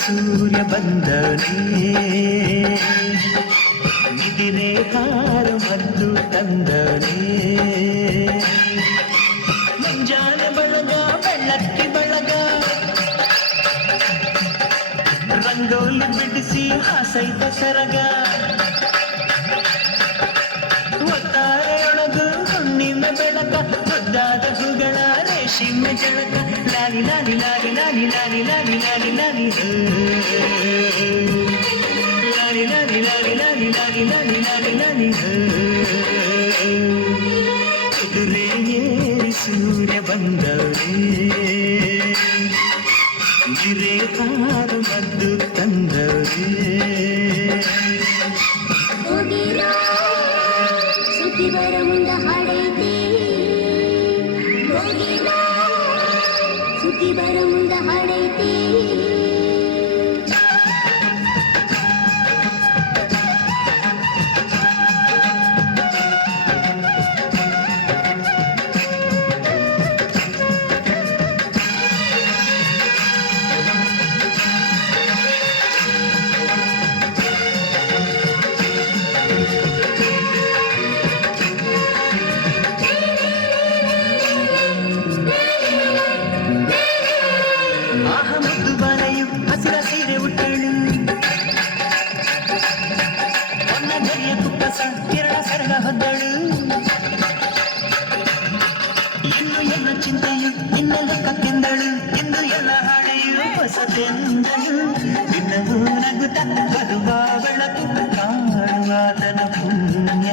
ಸೂರ್ಯ ಬಂದನೇ ನಿದಿರೆ ಹಾರ ಮತ್ತು ತಂದನೇ ಮುಂಜಾನೆ ಬಳಗ ಬೆಳ್ಳಕ್ಕಿ ಬಳಗ ರಂಗೋಲಿ ಬಿಡಿಸಿ ಹಾಸೈತ ಸರಗ ಒತ್ತಾರೆಯೊಳಗು ಹುಣ್ಣಿಮೆ ಬೆಳಕ ಮುದ್ದಾದ ಹೂಗಳ ರೇಷ್ಮೆ ಜಳಕ ಲಾಲಿ ಲಾಲಿ ಲಾಲಿ ಲಾಲಿ ಲಾಲಿ ಲಾಲಿ ಲಾಲಿ ಲಾಲಿ ಲಾಲಿ ಲಾಲಿ ಲಾಲಿ ಲಾಲಿ ಲಾಲಿ ಲಾಲಿ ಲಾಲಿ ಲಾಲಿ ಕುದುರೆ ಏರಿ ಸೂರ್ಯ ಬಂದವರೇ ಗಿರೆ ಹಾರ ಮದ್ದು ತಂದವರೇ ಸುದ್ದಿ ಬರ ಮುಂದ ಹಾಡೈತಿ ಸುದ್ದಿ ಬರ ಮುಂದ ಹಾಡೈತಿ ಕಿರಣ ಸರಗ ಹೊದ್ದಳು ಇನ್ನು ಎಲ್ಲ ಚಿಂತೆಯು ನಿನ್ನ ಲೆಕ್ಕಕ್ಕೆಂದಳು ಇಂದು ಎಲ್ಲ ಹಾಳೆಯು ಹೊಸತೆಂದಳು ಇನ್ನೂ ನಗುತ್ತ ಬರುವ ಬೆಳಕು ಕಾಣುವಾತನ ಪುಣ್ಯ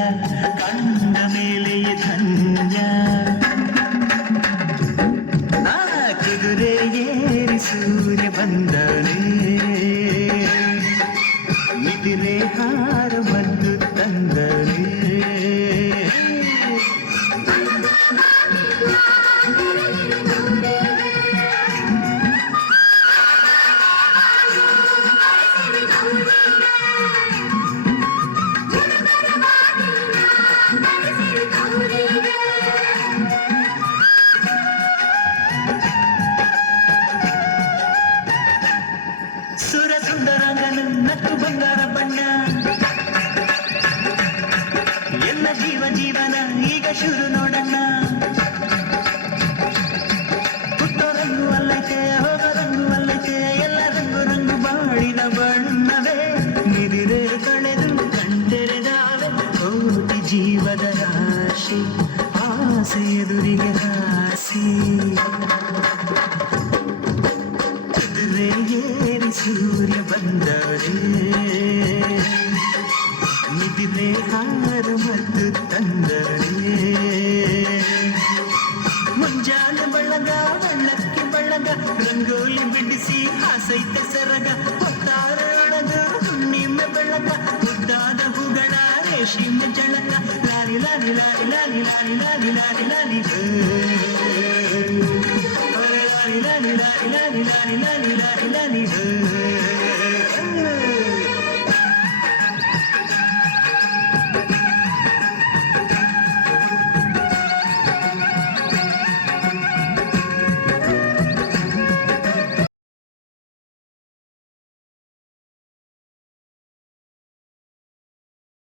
ಕಂಡ ಮೇಲೆಯೇ ಧನ್ಯ ಕುದುರೆ ಏರಿ ಸೂರ್ಯ ಬಂದಳೇ ನಿದಿರೆ ಹಾರ ಮದ್ದು ತಂದಳೇ ಸುರ ಸುಂದರಾಂಗನು ನಕ್ಕು ಬಂಗಾರ ಬಣ್ಣ ಎಲ್ಲ ಜೀವ ಜೀವನ ಈಗ ಶುರು ನೋಡಣ್ಣ ಹುಟ್ಟೋ ರಂಗು ಅಲ್ಲೈತೆ ಹೋಗೋ ರಂಗು ಅಲ್ಲೈತೆ ಎಲ್ಲ ರಂಗು ರಂಗು ಬಾಳಿನ ಬಣ್ಣವೇ ನಿದಿರೆ ಕಳೆದು ಕಣ್ತೆರೆದಾವೆ ಕೋಟಿ ಜೀವದ ರಾಶಿ ಆಸೆ ಎದುರಿಗೆ ಹಾಸಿ ಕುದುರೆ ಏರಿ ಸೂರ್ಯ ಬಂದವರೇ ನಿದಿರೆ ಹಾರ ಮತ್ತು ತಂದರೇ ಮುಂಜಾನೆ ಬಳಗ ಬೆಳ್ಳಕ್ಕಿ ಬಳಗ ರಂಗೋಲಿ ಬಿಡಿಸಿ ಹಾಸೈತ ಸರಗ ಹೊತ್ತಾರೊಳಗ ಹುಣ್ಣಿಮೆ ಬೆಳಕ ಮುದ್ದಾದ ಹೂಗಳ ರೇಷ್ಮೆ ಜಳಕ ಲಾಲಿ ಲಾಲಿ ಲಾಲಿ ಲಾಲಿ ಲಾಲಿ ಲಾಲಿ ಲಾಲಿ ಲಾಲಿ ಲಾಲಿ ಲಾಲಿ ಲಾಲಿ ಲಾಲಿ ಲಾಲಿ ಲಾಲಿ ಲಾಲಿ ಲಾಲಿ